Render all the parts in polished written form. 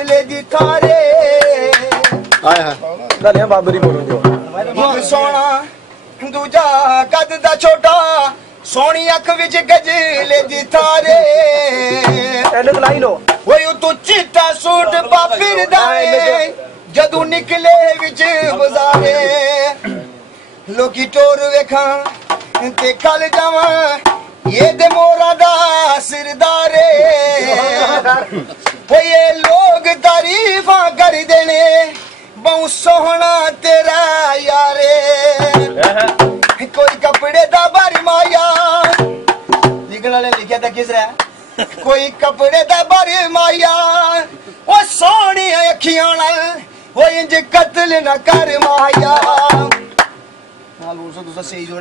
दी थारे आए हां गलियां बाबरी बोलो जो सोना दूजा कद दा छोटा सोनी अख विच गजले दी थारे एने बुलाई लो ओए तू चिट्टा सूट पा फिरदा है जदू निकले विच बाजारे लोकी टोर वेखा ते कल जावा ये दे मोरा दा सिरदारे वो ये लोग तारीफा कर देने बहु सोहना तेरा यारे कोई कपड़े दा बारी माया लिखने वाले लिखा था किस रहा कोई कपड़े दा बारी माया वो सोहनी अखियां नाल वो इंज कत्ल न कर माया दूसरा सही जो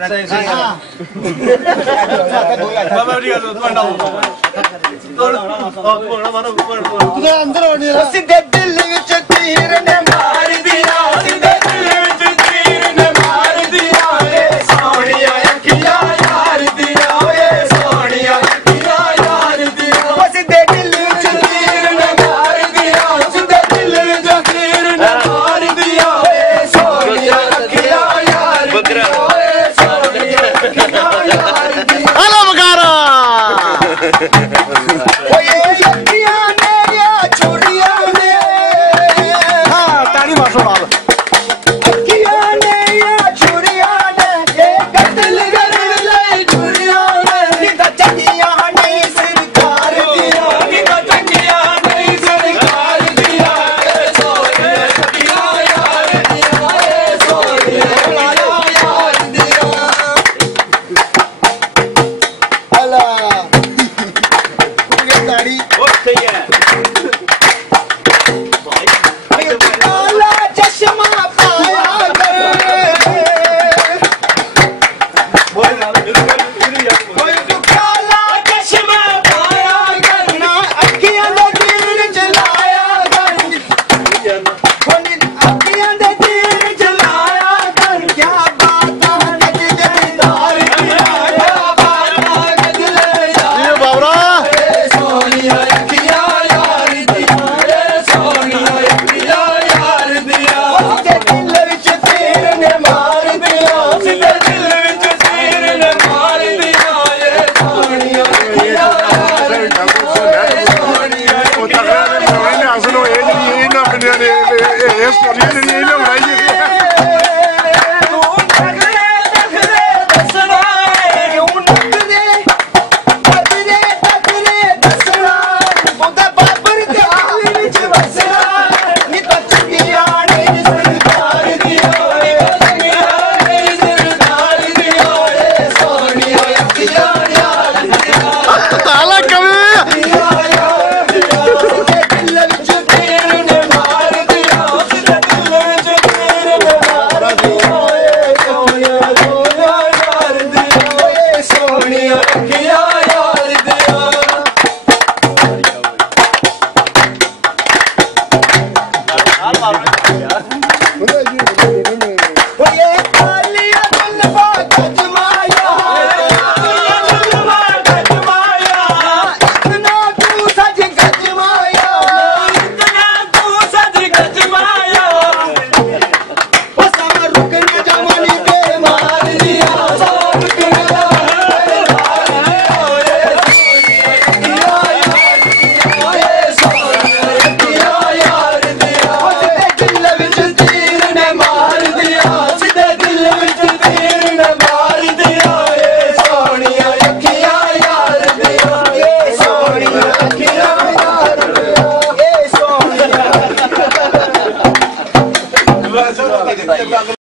सीधे दिल विच तीर ने मार दिया सीधे दिल विच तीर ने मार दिया ये सोनिया अखियां यार दिया ये सोनिया अखियां यार दिया सीधे दिल विच तीर ने मार दिया सीधे दिल विच तीर ने मार दिया ये सोनिया अखियां यार दिया हेलो बगारा ओ ये अखियां ने या चोरियां ने हां ताली मारो बाल अखियां ने या चोरियां ने ये कत्ल करन ले चोरियां ने निका चंगियां नहीं सरकार दिया निका चंगियां नहीं सरकार दिया सोने अखियां यार दिया सोने अखियां यार दिया अला ये दाढ़ी और सही है काला चश्मा पाया कर कोई तू काला चश्मा पाया कर ना अखियां दे तीर चलाया कर कोई अखियां दे तीर चलाया कर क्या बात है नजरदार क्या बात है नजरदार ये बाबरा सोनिया अखियां यार दिया सोनिया अखियां यार दिया सीधे दिल विच तीर ने मार दिया सीधे दिल विच तीर ने मार दिया ये सोनिया अखियां यार दिया सोनिया ਉਹ ਤਾਂ ਮੈਂ ਅਸਲੋਂ ਇਹ ਨਹੀਂ ਇਹਨਾਂ ਬੰਦਿਆਂ ਨੇ ਇਹ ਸਟੋਰੀ ਨਹੀਂ ਇਹਨਾਂ ਬਣਾਈ ਤਾਲਾ ਕਵੇ